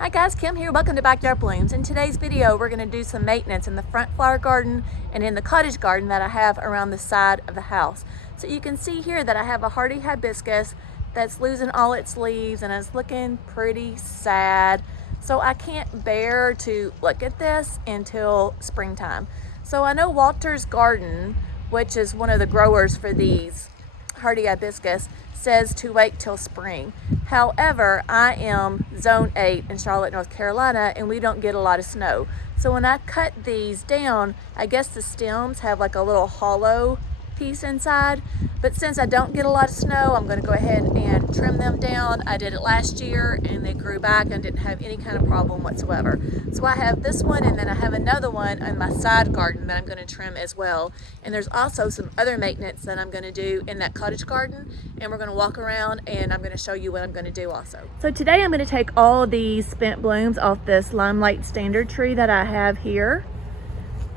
Hi guys, Kim here. Welcome to Backyard Blooms. In today's video, we're going to do some maintenance in the front flower garden and in the cottage garden that I have around the side of the house. So you can see here that I have a hardy hibiscus that's losing all its leaves and it's looking pretty sad. So I can't bear to look at this until springtime. So I know Walter's Garden, which is one of the growers for these hardy hibiscus, says to wait till spring. However, I am zone 8 in Charlotte, North Carolina, and we don't get a lot of snow. So when I cut these down, I guess the stems have like a little hollow piece inside. But since I don't get a lot of snow, I'm going to go ahead and trim them down. I did it last year and they grew back and didn't have any kind of problem whatsoever. So I have this one, and then I have another one in my side garden that I'm going to trim as well. And there's also some other maintenance that I'm going to do in that cottage garden, and we're going to walk around and I'm going to show you what I'm going to do also. So today I'm going to take all these spent blooms off this Limelight Standard tree that I have here.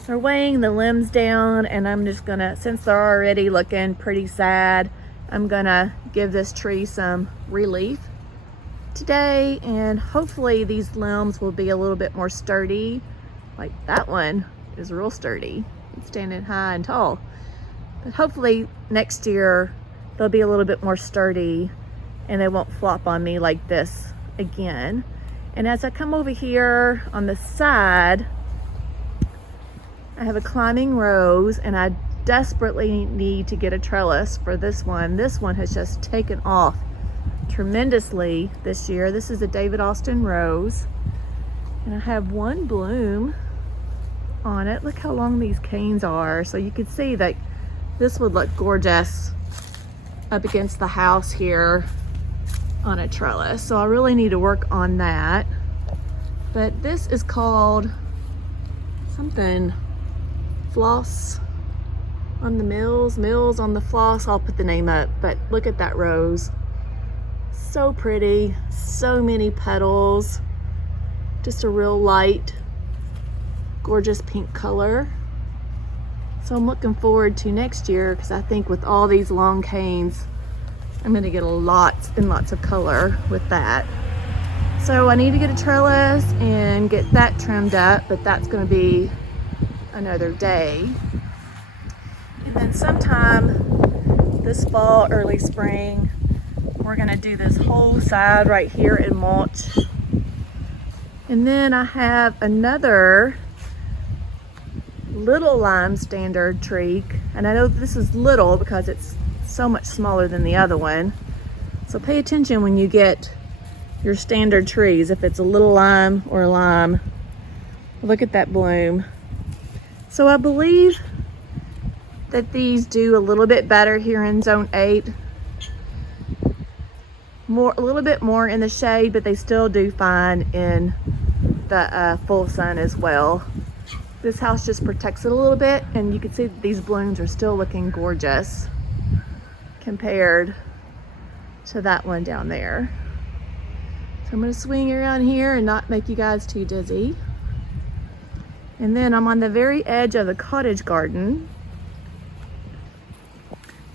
They're weighing the limbs down, and I'm just gonna, since they're already looking pretty sad, I'm gonna give this tree some relief today, and hopefully these limbs will be a little bit more sturdy. Like that one is real sturdy. It's standing high and tall. But hopefully next year they'll be a little bit more sturdy and they won't flop on me like this again. And as I come over here on the side, I have a climbing rose, and I desperately need to get a trellis for this one. This one has just taken off tremendously this year. This is a David Austin rose, and I have one bloom on it. Look how long these canes are. So you can see that this would look gorgeous up against the house here on a trellis. So I really need to work on that. But this is called something floss on the mills on the floss. I'll put the name up, but look at that rose. So pretty, so many petals, just a real light, gorgeous pink color. So I'm looking forward to next year, because I think with all these long canes, I'm gonna get lots and lots of color with that. So I need to get a trellis and get that trimmed up, but that's gonna be another day. And then sometime this fall, early spring, we're gonna do this whole side right here in mulch. And then I have another little lime standard tree, and I know this is little because it's so much smaller than the other one. So pay attention when you get your standard trees, if it's a little lime or a lime. Look at that bloom. So I believe that these do a little bit better here in zone 8. A little bit more in the shade, but they still do fine in the full sun as well. This house just protects it a little bit, and you can see that these blooms are still looking gorgeous compared to that one down there. So I'm gonna swing around here and not make you guys too dizzy. And then I'm on the very edge of the cottage garden.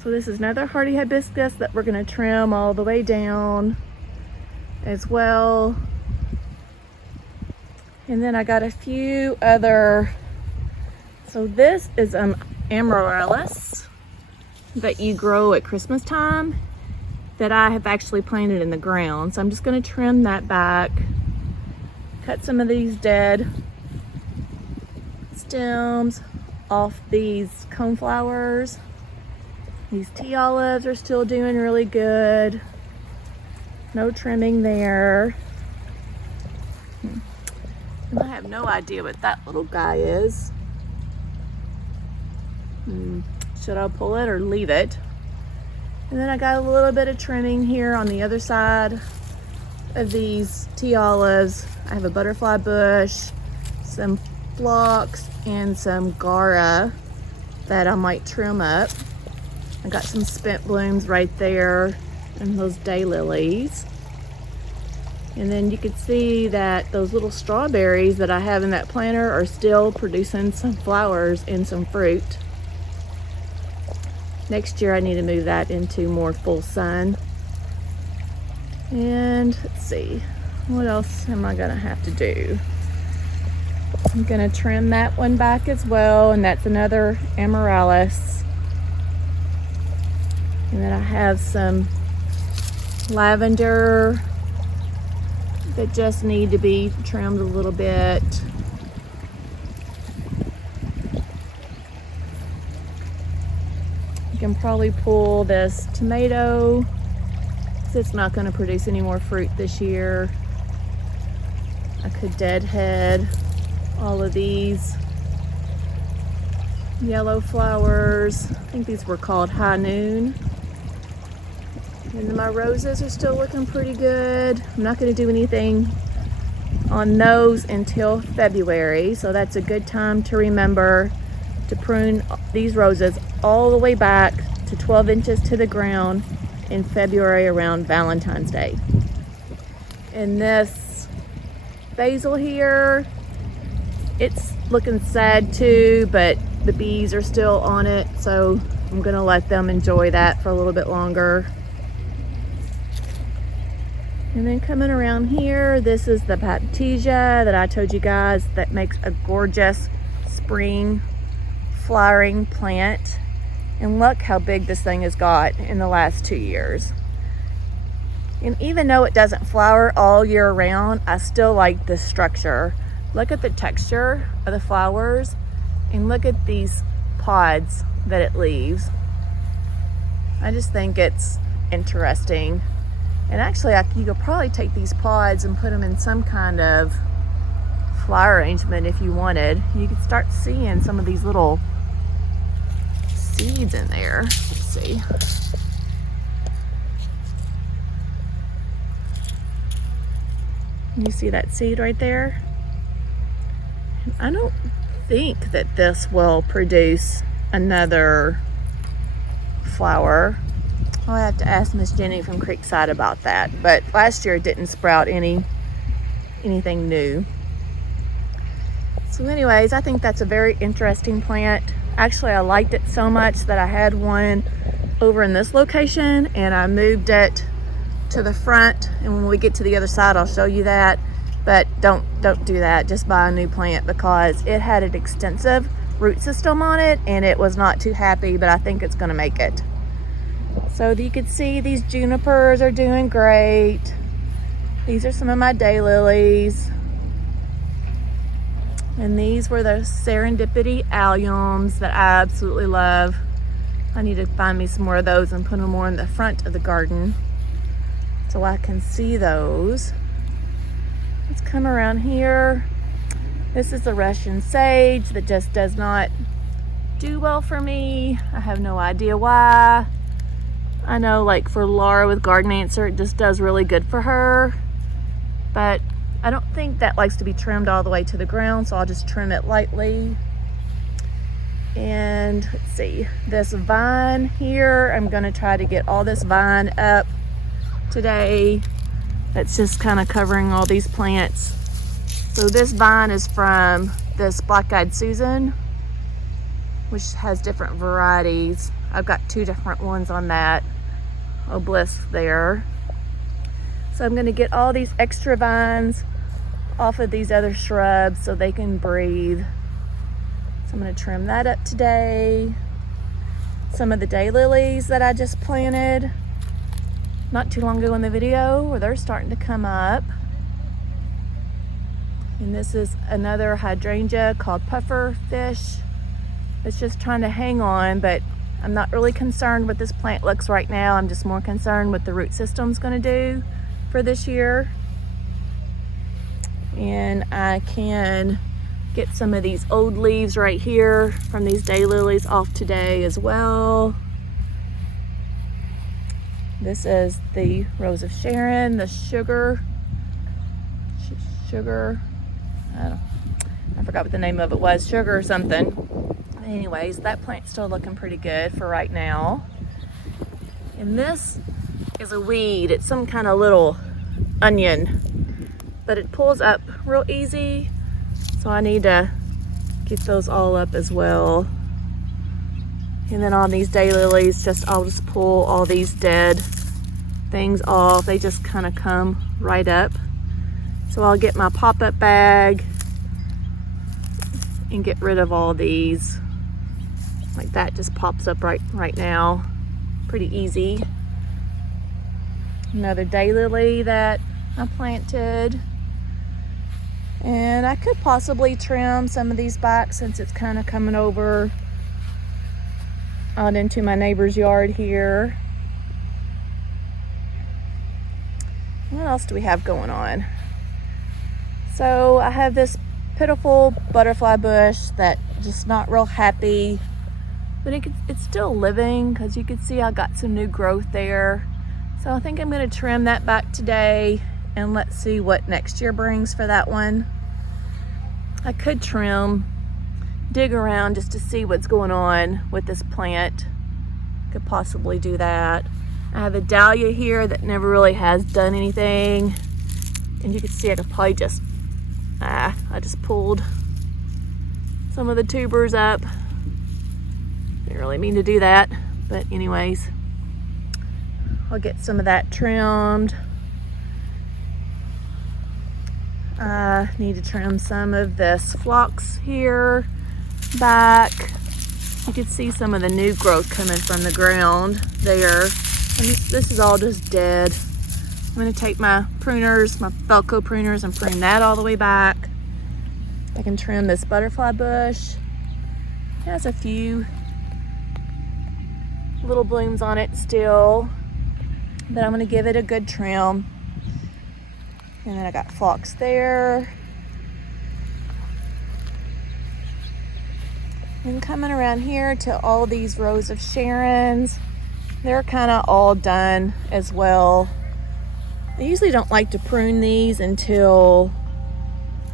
So this is another hardy hibiscus that we're gonna trim all the way down as well. And then I got a few other, so this is amaryllis that you grow at Christmas time that I have actually planted in the ground. So I'm just gonna trim that back, cut some of these dead stems off these coneflowers. These tea olives are still doing really good. No trimming there. And I have no idea what that little guy is. Should I pull it or leave it? And then I got a little bit of trimming here on the other side of these tea olives. I have a butterfly bush, some flox, and some gara that I might trim up. I got some spent blooms right there and those daylilies. And then you can see that those little strawberries that I have in that planter are still producing some flowers and some fruit. Next year I need to move that into more full sun. And let's see, What else am I gonna have to do? I'm gonna trim that one back as well, and that's another amaryllis. And then I have some lavender that just need to be trimmed a little bit. You can probably pull this tomato, because it's not going to produce any more fruit this year. I could deadhead all of these yellow flowers. I think these were called High Noon. And then my roses are still looking pretty good. I'm not going to do anything on those until February, so that's a good time to remember to prune these roses all the way back to 12 inches to the ground in February around Valentine's Day. And this basil here, it's looking sad too, but the bees are still on it, so I'm gonna let them enjoy that for a little bit longer. And then coming around here, this is the Patesia that I told you guys that makes a gorgeous spring flowering plant. And look how big this thing has got in the last 2 years. And even though it doesn't flower all year round, I still like the structure. Look at the texture of the flowers, and look at these pods that it leaves. I just think it's interesting. And actually, you could probably take these pods and put them in some kind of flower arrangement if you wanted. You could start seeing some of these little seeds in there. Let's see. You see that seed right there? I don't think that this will produce another flower. I'll have to ask Miss Jenny from Creekside about that. But last year it didn't sprout anything new. So anyways, I think that's a very interesting plant. Actually, I liked it so much that I had one over in this location and I moved it to the front. And when we get to the other side, I'll show you that. But don't do that. Just buy a new plant, because it had an extensive root system on it and it was not too happy, but I think it's gonna make it. So you can see these junipers are doing great. These are some of my daylilies. And these were the serendipity alliums that I absolutely love. I need to find me some more of those and put them more in the front of the garden so I can see those. Let's come around here. This is the Russian sage that just does not do well for me. I have no idea why. I know, like for Laura with Garden Answer, it just does really good for her. But I don't think that likes to be trimmed all the way to the ground, so I'll just trim it lightly. And let's see, this vine here, I'm gonna try to get all this vine up today. That's just kind of covering all these plants. So this vine is from this Black-Eyed Susan, which has different varieties. I've got 2 different ones on that obelisk there. So I'm gonna get all these extra vines off of these other shrubs so they can breathe. So I'm gonna trim that up today. Some of the daylilies that I just planted not too long ago in the video, where they're starting to come up. And this is another hydrangea called puffer fish. It's just trying to hang on, but I'm not really concerned what this plant looks right now. I'm just more concerned what the root system's gonna do for this year. And I can get some of these old leaves right here from these daylilies off today as well. This is the Rose of Sharon, the sugar, I forgot what the name of it was, sugar or something. Anyways, that plant's still looking pretty good for right now. And this is a weed. It's some kind of little onion, but it pulls up real easy. So I need to get those all up as well. And then on these daylilies, I'll just pull all these dead things off. They just kind of come right up. So I'll get my pop-up bag and get rid of all these. Like that just pops up right now. Pretty easy. Another daylily that I planted. And I could possibly trim some of these back since it's kind of coming over out into my neighbor's yard here. What else do we have going on? So I have this pitiful butterfly bush that just not real happy, but it's still living because you can see I got some new growth there. So I think I'm going to trim that back today, and let's see what next year brings for that one. I could dig around just to see what's going on with this plant. Could possibly do that. I have a dahlia here that never really has done anything, and you can see I could probably just I just pulled some of the tubers up. Didn't really mean to do that, but anyways, I'll get some of that trimmed. I need to trim some of this flox here back. You can see some of the new growth coming from the ground there. And this is all just dead. I'm going to take my pruners, my Velcro pruners, and prune that all the way back. I can trim this butterfly bush. It has a few little blooms on it still, but I'm going to give it a good trim. And then I got flox there. And coming around here to all these rows of Sharons, they're kind of all done as well. I usually don't like to prune these until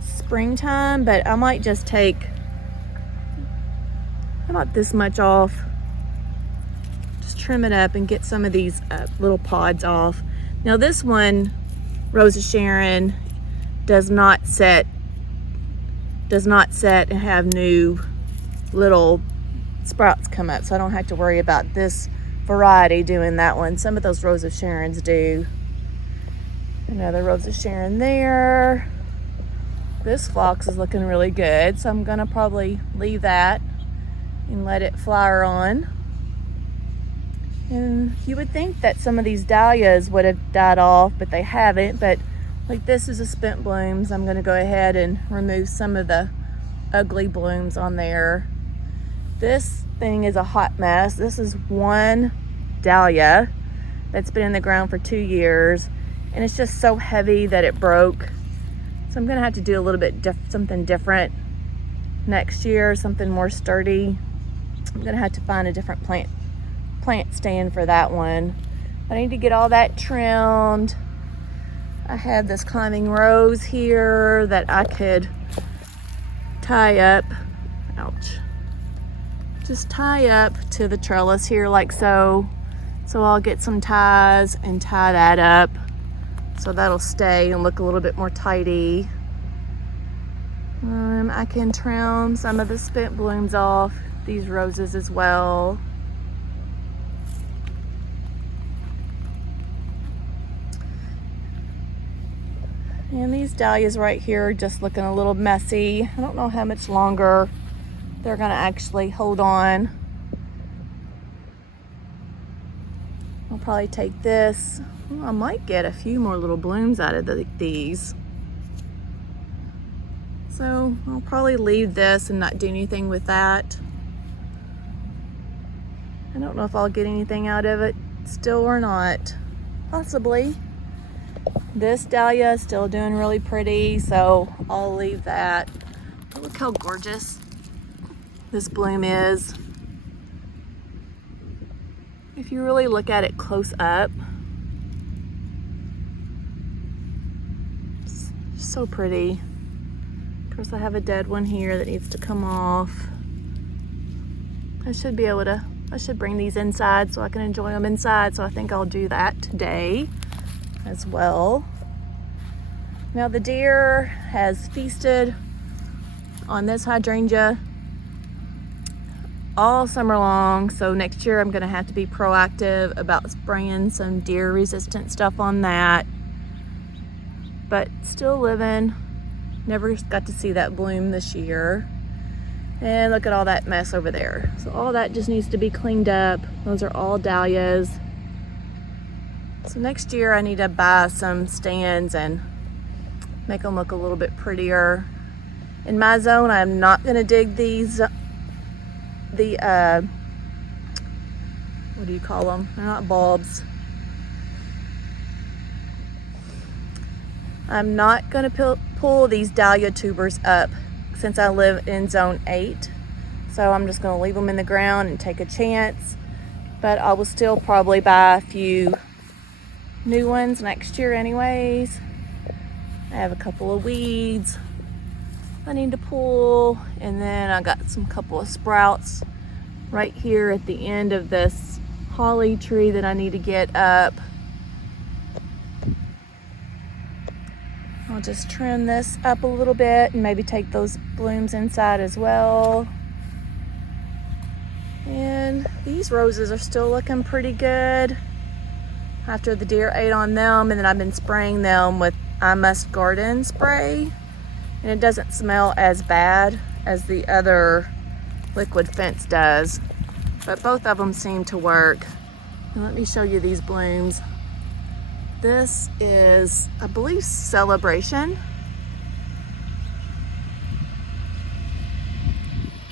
springtime, but I might just take about this much off. Just trim it up and get some of these little pods off. Now this one, Rose of Sharon, does not set and have new little sprouts come up, so I don't have to worry about this variety doing that one. Some of those Rose of Sharons do. Another Rose of Sharon there. This flox is looking really good, so I'm gonna probably leave that and let it flower on. And you would think that some of these dahlias would have died off, but they haven't. But like this is a spent blooms. I'm gonna go ahead and remove some of the ugly blooms on there. This thing is a hot mess. This is one dahlia that's been in the ground for 2 years, and it's just so heavy that it broke. So I'm gonna have to do a little bit something different next year, something more sturdy. I'm gonna have to find a different plant stand for that one. I need to get all that trimmed. I have this climbing rose here that I could tie up. Ouch. Just tie up to the trellis here like so. So I'll get some ties and tie that up so that'll stay and look a little bit more tidy. I can trim some of the spent blooms off these roses as well. And these dahlias right here are just looking a little messy. I don't know how much longer they're gonna actually hold on. I'll probably take this. Well, I might get a few more little blooms out of these. So I'll probably leave this and not do anything with that. I don't know if I'll get anything out of it still or not. Possibly. This dahlia is still doing really pretty, so I'll leave that. But look how gorgeous this bloom is. If you really look at it close up, it's so pretty. Of course, I have a dead one here that needs to come off. I should bring these inside so I can enjoy them inside, so I think I'll do that today as well. Now the deer has feasted on this hydrangea all summer long, so next year I'm gonna have to be proactive about spraying some deer resistant stuff on that. but still living. Never got to see that bloom this year. And look at all that mess over there. So all that just needs to be cleaned up. Those are all dahlias. So next year I need to buy some stands and make them look a little bit prettier. In my zone, I'm not gonna dig these, what do you call them? They're not bulbs. I'm not gonna pull these dahlia tubers up since I live in zone 8. So I'm just gonna leave them in the ground and take a chance. But I will still probably buy a few new ones next year anyways. I have a couple of weeds I need to pull, and then I got some couple of sprouts right here at the end of this holly tree that I need to get up. I'll just trim this up a little bit and maybe take those blooms inside as well. And these roses are still looking pretty good after the deer ate on them, and then I've been spraying them with I Must Garden spray, and it doesn't smell as bad as the other liquid fence does, but both of them seem to work. And let me show you these blooms. This is, I believe, Celebration.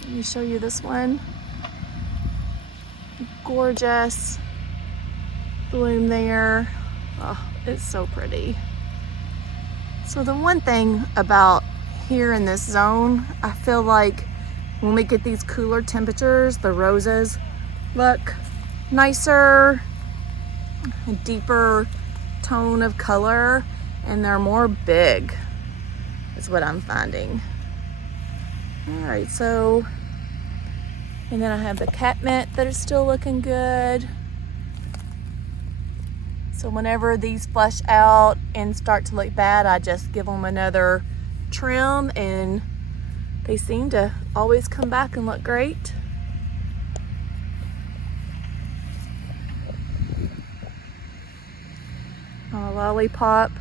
Let me show you this one. Gorgeous bloom there. Oh, it's so pretty. So the one thing about here in this zone, I feel like when we get these cooler temperatures, the roses look nicer, a deeper tone of color, and they're more big, is what I'm finding. All right, so, and then I have the catmint that is still looking good. So whenever these flush out and start to look bad, I just give them another trim, and they seem to always come back and look great. Lollipop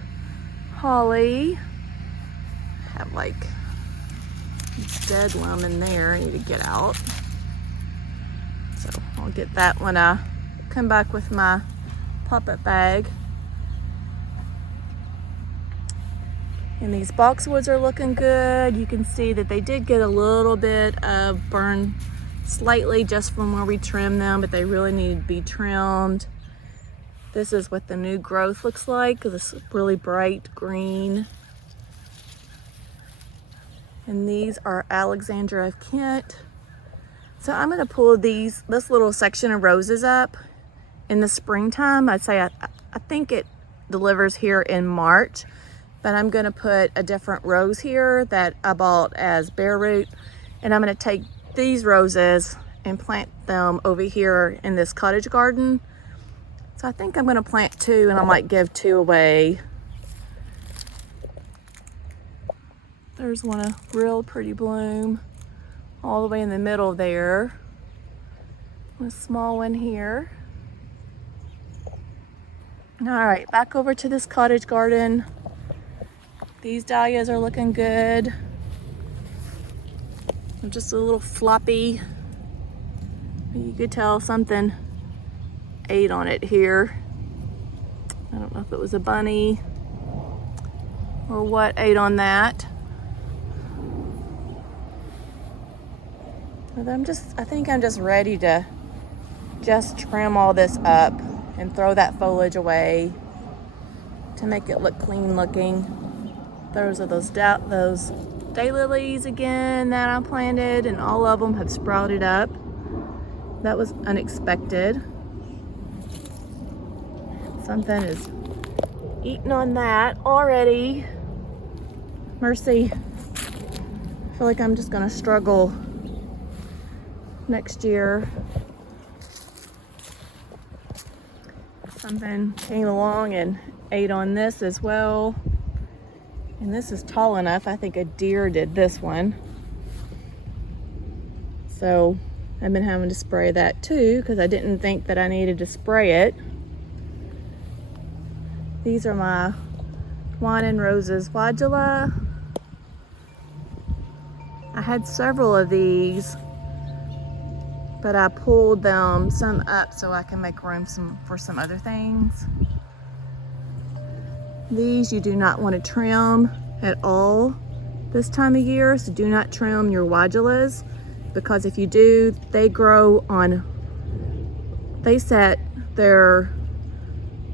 holly. I have like dead lemon there I need to get out. So I'll get that when I come back with my pop-up bag. And these boxwoods are looking good. You can see that they did get a little bit of burn slightly just from where we trimmed them, but they really need to be trimmed. This is what the new growth looks like, this really bright green. And these are Alexandra of Kent. So I'm gonna pull this little section of roses up in the springtime. I'd say I think it delivers here in March, but I'm gonna put a different rose here that I bought as bare root, and I'm gonna take these roses and plant them over here in this cottage garden. So I think I'm gonna plant 2, and I might give 2 away. There's one, a real pretty bloom all the way in the middle there. A small one here. All right, back over to this cottage garden. These dahlias are looking good. They're just a little floppy. You could tell something ate on it here. I don't know if it was a bunny or what ate on that. But I think I'm just ready to just trim all this up and throw that foliage away to make it look clean looking. Those are those daylilies again that I planted, and all of them have sprouted up. That was unexpected. Something is eating on that already. Mercy. I feel like I'm just gonna struggle next year. Something came along and ate on this as well. And this is tall enough. I think a deer did this one. So I've been having to spray that too, because I didn't think that I needed to spray it. These are my Wine and Roses Wadula. I had several of these, but I pulled them some up so I can make room for some other things. These you do not want to trim at all this time of year, so do not trim your Wadulas, because if you do, they set their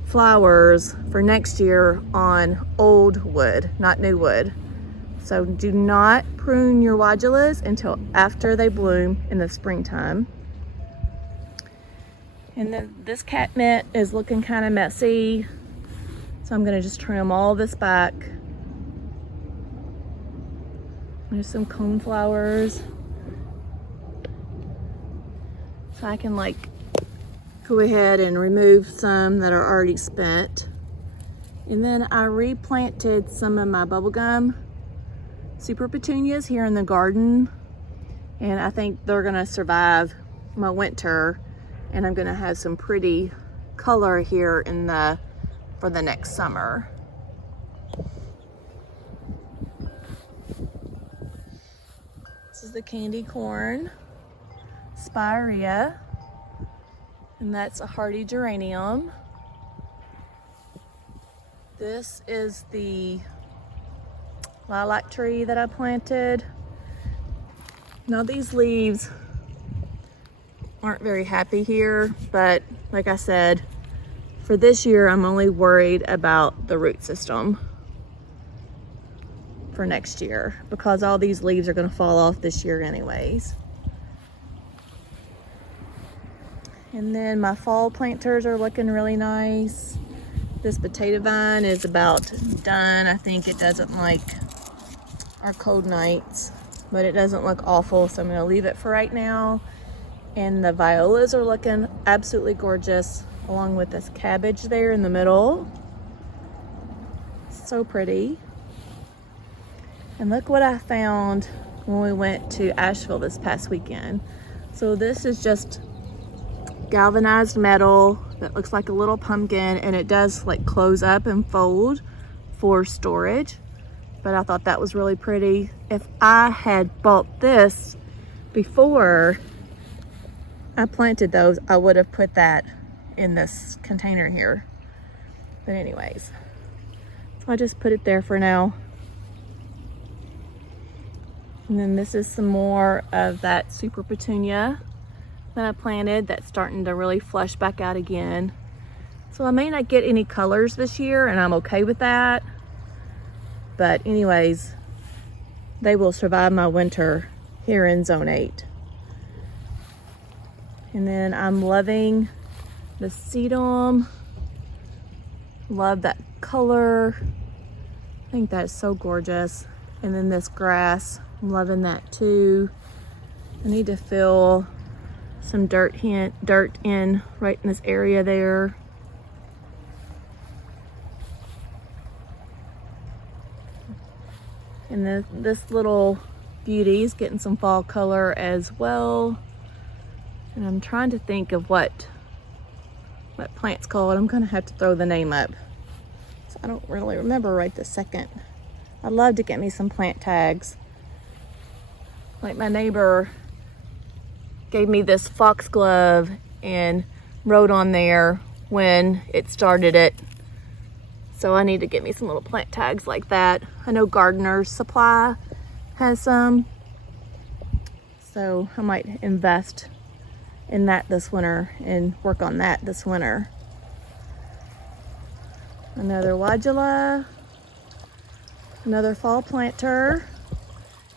flowers for next year on old wood, not new wood. So do not prune your Wadulas until after they bloom in the springtime. And then this catmint is looking kind of messy, so I'm gonna just trim all this back. There's some coneflowers. So I can like go ahead and remove some that are already spent. And then I replanted some of my bubblegum super petunias here in the garden. And I think they're gonna survive my winter, and I'm gonna have some pretty color here for the next summer. This is the candy corn spirea, and that's a hardy geranium. This is the lilac tree that I planted. Now these leaves aren't very happy here, but like I said, for this year I'm only worried about the root system for next year, because all these leaves are going to fall off this year anyways. And then my fall planters are looking really nice. This potato vine is about done. I think it doesn't like our cold nights, but it doesn't look awful, so I'm going to leave it for right now. And the violas are looking absolutely gorgeous, along with this cabbage there in the middle. So pretty. And look what I found when we went to Asheville this past weekend. So this is just galvanized metal that looks like a little pumpkin, and it does like close up and fold for storage. But I thought that was really pretty. If I had bought this before I planted those, I would have put that in this container here. But anyways, so I just put it there for now. And then this is some more of that super petunia that I planted that's starting to really flush back out again. So I may not get any colors this year, and I'm okay with that. But anyways, they will survive my winter here in Zone 8. And then I'm loving the sedum. Love that color. I think that is so gorgeous. And then this grass, I'm loving that too. I need to fill some dirt in right in this area there. And this little beauty is getting some fall color as well. And I'm trying to think of what plant's called. I'm gonna have to throw the name up, so I don't really remember right this second. I'd love to get me some plant tags. Like my neighbor gave me this foxglove and wrote on there when it started it. So I need to get me some little plant tags like that. I know Gardener's Supply has some, so I might invest in that this winter and work on that this winter. Another Wadula, another fall planter,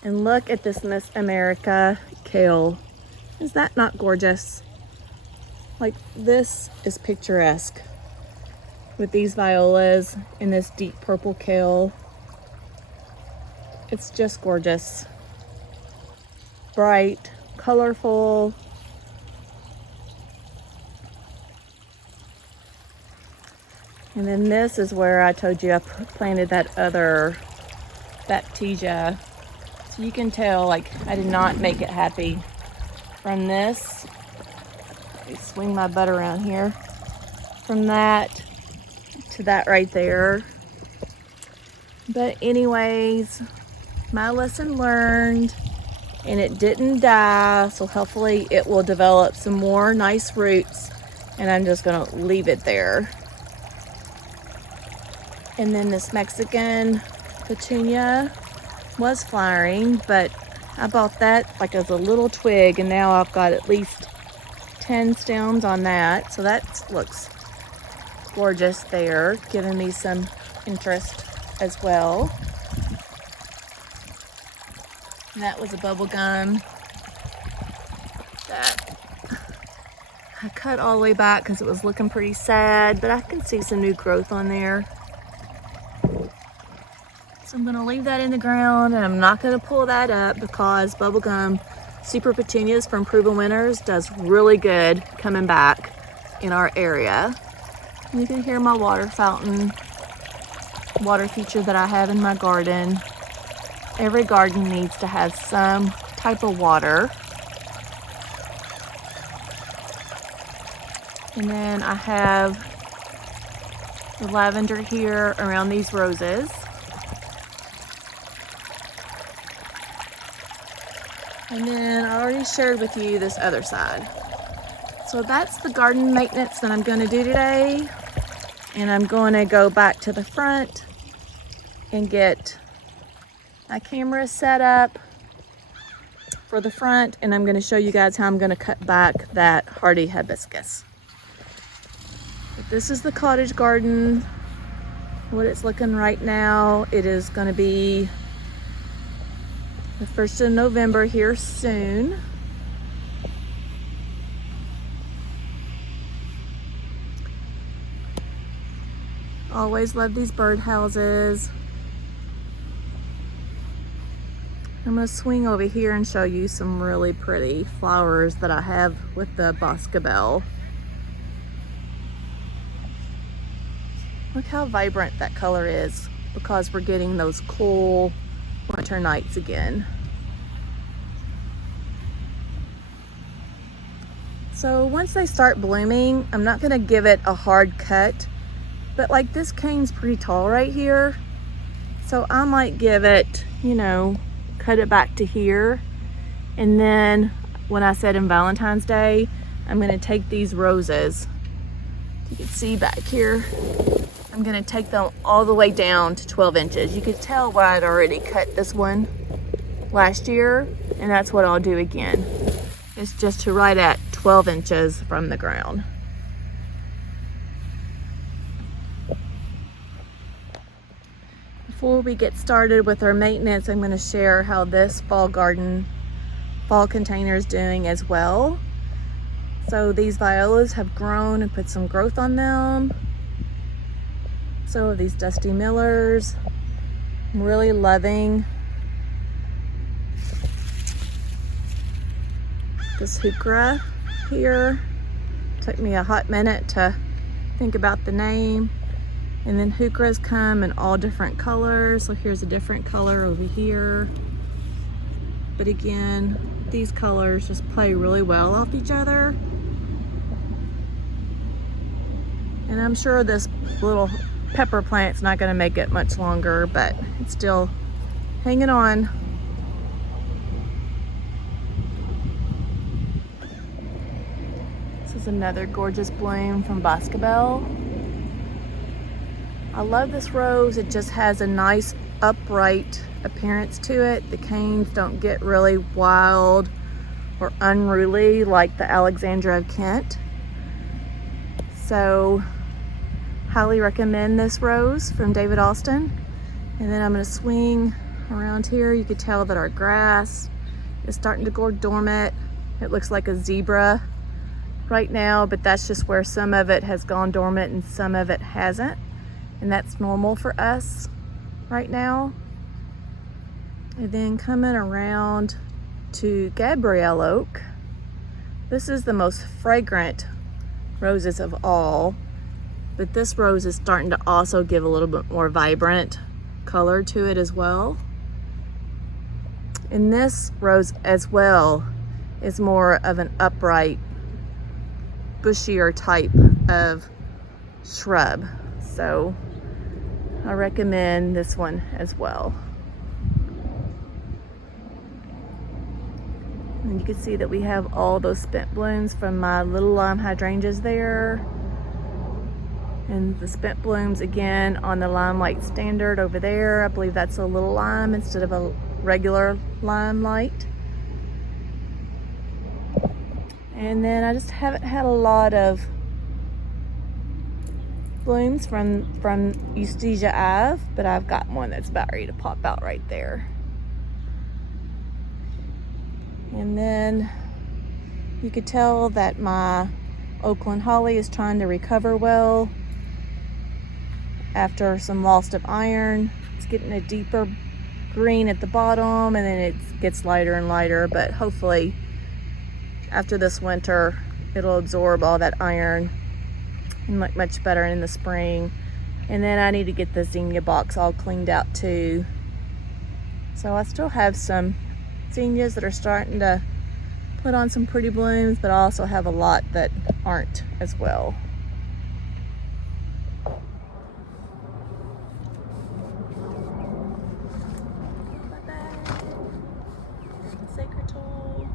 and look at this Miss America kale. Is that not gorgeous? Like, this is picturesque with these violas and this deep purple kale. It's just gorgeous. Bright, colorful. And then this is where I told you I planted that other Baptisia. So you can tell, like, I did not make it happy from this. Let me swing my butt around here. From that to that right there. But anyways, my lesson learned, and it didn't die, so hopefully it will develop some more nice roots, and I'm just gonna leave it there. And then this Mexican petunia was flowering, but I bought that like as a little twig, and now I've got at least 10 stems on that, so that looks gorgeous there, giving me some interest as well. And that was a bubble gum that I cut all the way back because it was looking pretty sad, but I can see some new growth on there. So I'm gonna leave that in the ground, and I'm not gonna pull that up because bubblegum super petunias from Proven Winners does really good coming back in our area. You can hear my water fountain, water feature that I have in my garden. Every garden needs to have some type of water. And then I have the lavender here around these roses. And then I already shared with you this other side. So that's the garden maintenance that I'm gonna do today. And I'm gonna go back to the front and get my camera set up for the front. And I'm gonna show you guys how I'm gonna cut back that Hardy Hibiscus. But this is the cottage garden, what it's looking right now. It is gonna be the 1st of November here soon. Always love these birdhouses. I'm gonna swing over here and show you some really pretty flowers that I have with the boscabelle. Look how vibrant that color is because we're getting those cool winter nights again. So once they start blooming, I'm not gonna give it a hard cut, but like this cane's pretty tall right here. So I might give it, you know, cut it back to here. And then when I said in Valentine's Day, I'm gonna take these roses, you can see back here, I'm gonna take them all the way down to 12 inches. You could tell where I'd already cut this one last year, and that's what I'll do again. It's just to right at 12 inches from the ground. Before we get started with our maintenance, I'm gonna share how this fall container is doing as well. So these violas have grown and put some growth on them. So these Dusty Millers, I'm really loving this heuchera here. Took me a hot minute to think about the name. And then heucheras come in all different colors. So here's a different color over here. But again, these colors just play really well off each other. And I'm sure this little pepper plant's not gonna make it much longer, but it's still hanging on. This is another gorgeous bloom from boscabelle. I love this rose. It just has a nice upright appearance to it. The canes don't get really wild or unruly like the Alexandra of Kent. So highly recommend this rose from David Austin. And then I'm gonna swing around here. You can tell that our grass is starting to go dormant. It looks like a zebra right now, but that's just where some of it has gone dormant and some of it hasn't. And that's normal for us right now. And then coming around to Gabrielle Oak. This is the most fragrant roses of all, but this rose is starting to also give a little bit more vibrant color to it as well. And this rose as well is more of an upright, bushier type of shrub. So I recommend this one as well. And you can see that we have all those spent blooms from my little lime hydrangeas there. And the spent blooms again on the limelight standard over there. I believe that's a little lime instead of a regular limelight. And then I just haven't had a lot of blooms from Eustasia Ave, but I've got one that's about ready to pop out right there. And then you could tell that my Oakland holly is trying to recover well after some loss of iron. It's getting a deeper green at the bottom, and then it gets lighter and lighter, but hopefully after this winter it'll absorb all that iron and look much better in the spring. And then I need to get the zinnia box all cleaned out too. So I still have some zinnias that are starting to put on some pretty blooms, but I also have a lot that aren't as well. Sacred tool.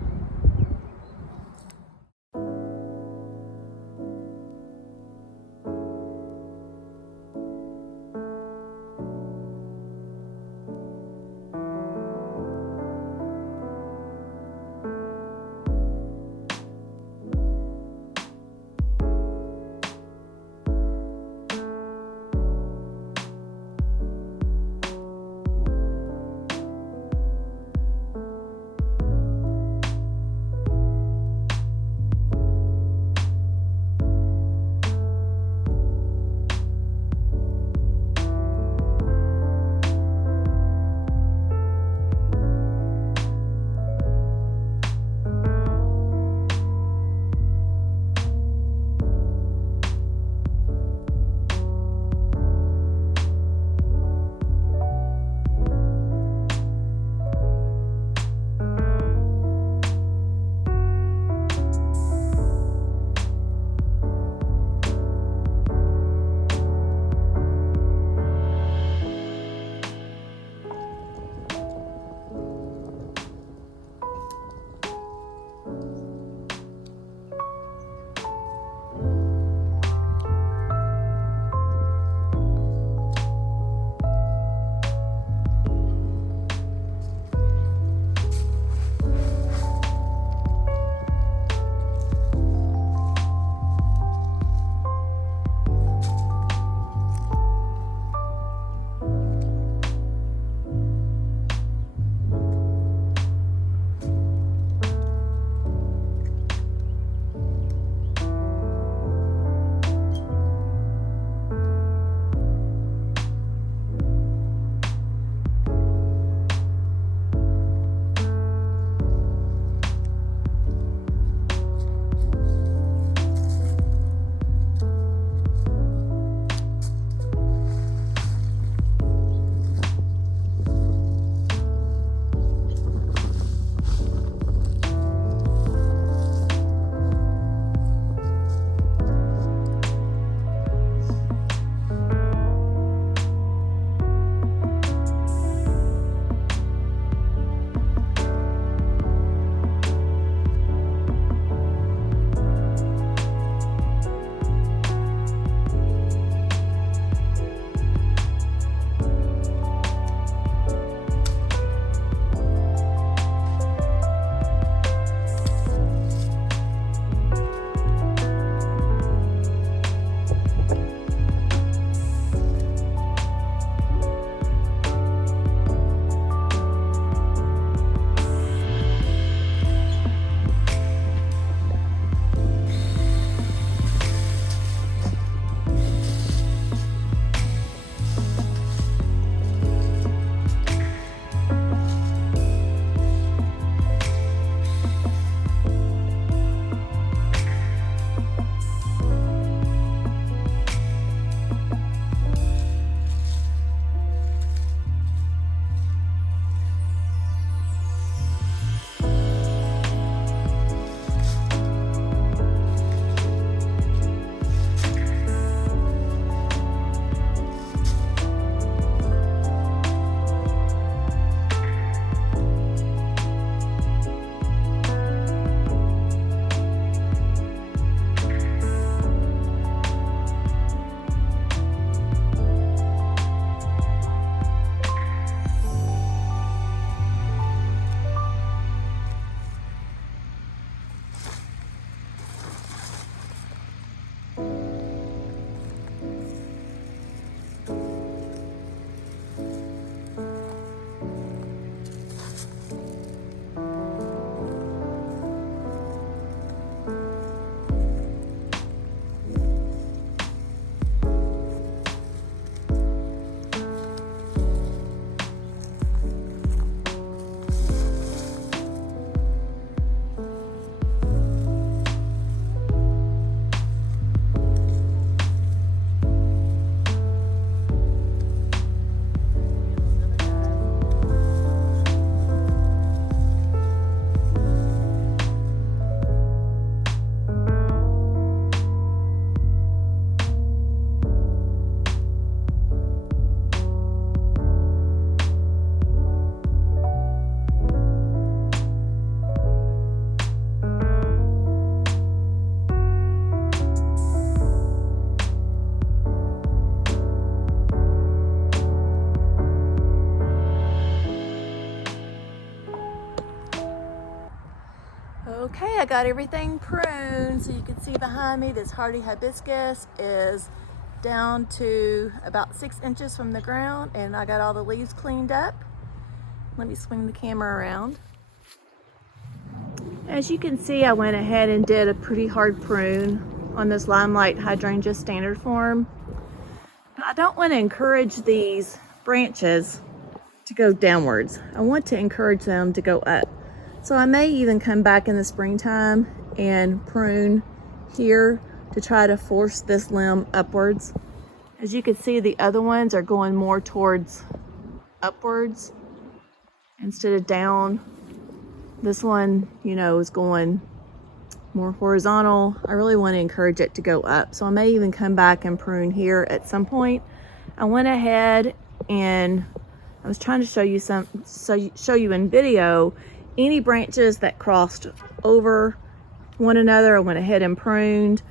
Okay, I got everything pruned. So you can see behind me, this Hardy Hibiscus is down to about 6 inches from the ground, and I got all the leaves cleaned up. Let me swing the camera around. As you can see, I went ahead and did a pretty hard prune on this Limelight Hydrangea standard form. But I don't want to encourage these branches to go downwards. I want to encourage them to go up. So I may even come back in the springtime and prune here to try to force this limb upwards. As you can see, the other ones are going more towards upwards instead of down. This one, you know, is going more horizontal. I really want to encourage it to go up. So I may even come back and prune here at some point. I went ahead and I was trying to show you in video any branches that crossed over one another. I went ahead and pruned,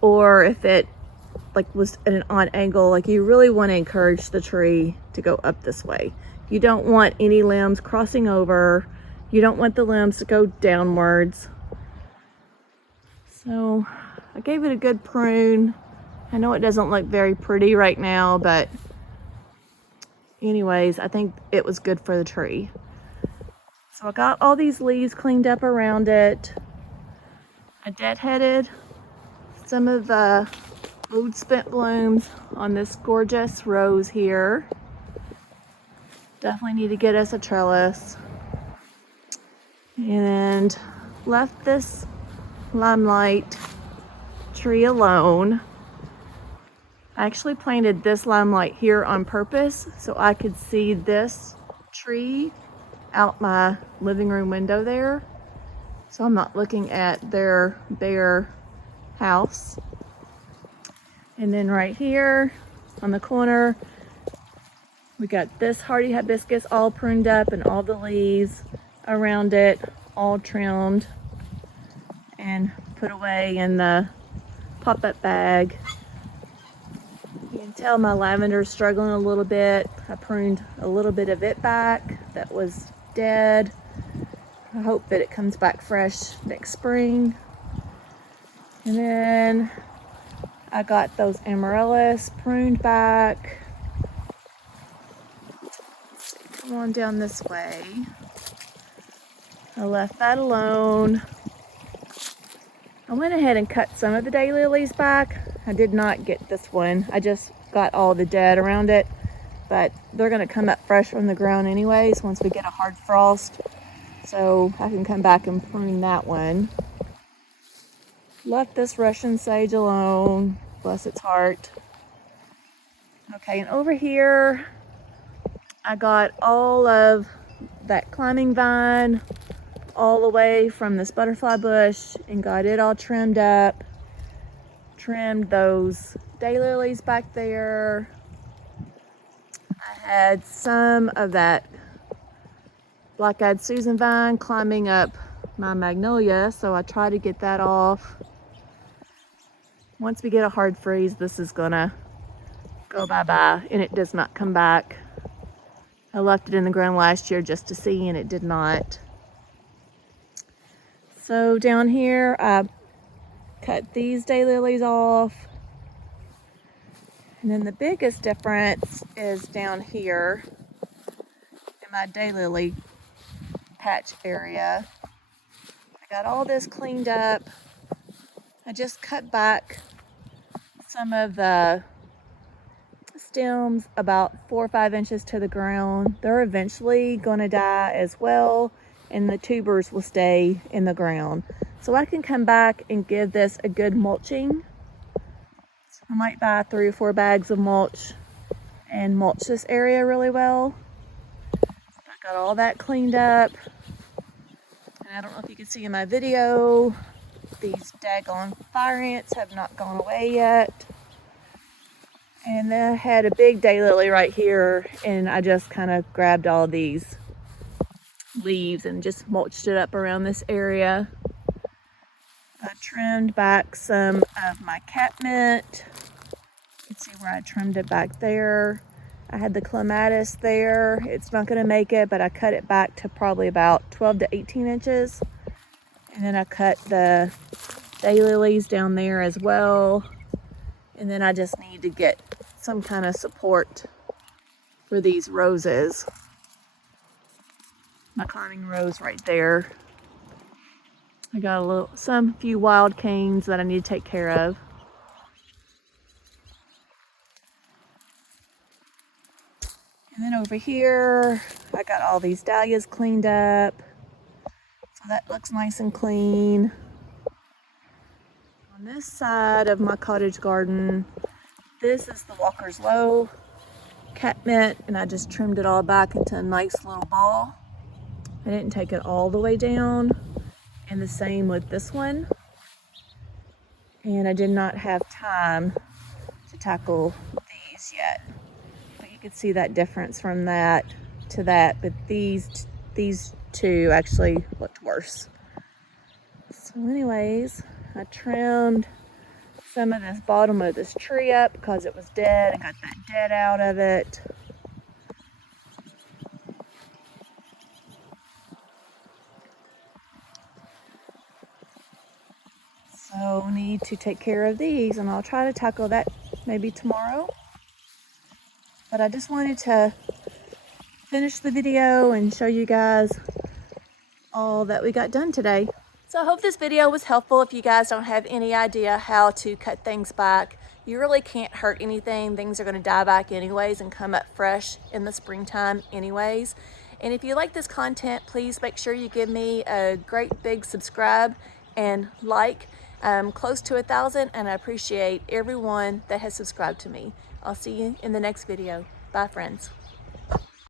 or if it like was at an odd angle, like you really want to encourage the tree to go up this way. You don't want any limbs crossing over. You don't want the limbs to go downwards. So I gave it a good prune. I know it doesn't look very pretty right now, but anyways, I think it was good for the tree. So I got all these leaves cleaned up around it. I deadheaded some of the old spent blooms on this gorgeous rose here. Definitely need to get us a trellis. And left this Limelight tree alone. I actually planted this Limelight here on purpose so I could see this tree out my living room window there. So I'm not looking at their bare house. And then right here on the corner, we got this Hardy Hibiscus all pruned up and all the leaves around it all trimmed and put away in the pop-up bag. You can tell my lavender is struggling a little bit. I pruned a little bit of it back that was dead. I hope that it comes back fresh next spring. And then I got those amaryllis pruned back. Come on down this way. I left that alone. I went ahead and cut some of the daylilies back. I did not get this one. I just got all the dead around it, but they're gonna come up fresh from the ground anyways once we get a hard frost. So I can come back and prune that one. Left this Russian sage alone, bless its heart. Okay, and over here, I got all of that climbing vine all the way from this butterfly bush and got it all trimmed up. Trimmed those daylilies back there. I had some of that black-eyed Susan vine climbing up my magnolia, so I try to get that off. Once we get a hard freeze, this is gonna go bye-bye, and it does not come back. I left it in the ground last year just to see, and it did not. So down here, I cut these daylilies off. And then the biggest difference is down here in my daylily patch area. I got all this cleaned up. I just cut back some of the stems about 4 or 5 inches to the ground. They're eventually gonna die as well, and the tubers will stay in the ground. So I can come back and give this a good mulching. I might buy 3 or 4 bags of mulch and mulch this area really well. I got all that cleaned up. And I don't know if you can see in my video, these daggone fire ants have not gone away yet. And then I had a big daylily right here, and I just kind of grabbed all these leaves and just mulched it up around this area. I trimmed back some of my catmint. You can see where I trimmed it back there. I had the clematis there. It's not going to make it, but I cut it back to probably about 12 to 18 inches. And then I cut the daylilies down there as well. And then I just need to get some kind of support for these roses. My climbing rose right there. I got a few wild canes that I need to take care of. And then over here, I got all these dahlias cleaned up. So that looks nice and clean. On this side of my cottage garden, this is the Walker's Low catmint, and I just trimmed it all back into a nice little ball. I didn't take it all the way down, and the same with this one. And I did not have time to tackle these yet. But you can see that difference from that to that, but these two actually looked worse. So anyways, I trimmed some of this bottom of this tree up because it was dead and got that dead out of it. So need to take care of these, and I'll try to tackle that maybe tomorrow. But I just wanted to finish the video and show you guys all that we got done today. So I hope this video was helpful. If you guys don't have any idea how to cut things back, you really can't hurt anything. Things are going to die back anyways and come up fresh in the springtime anyways. And if you like this content, please make sure you give me a great big subscribe and like. I'm close to 1,000, and I appreciate everyone that has subscribed to me. I'll see you in the next video. Bye, friends.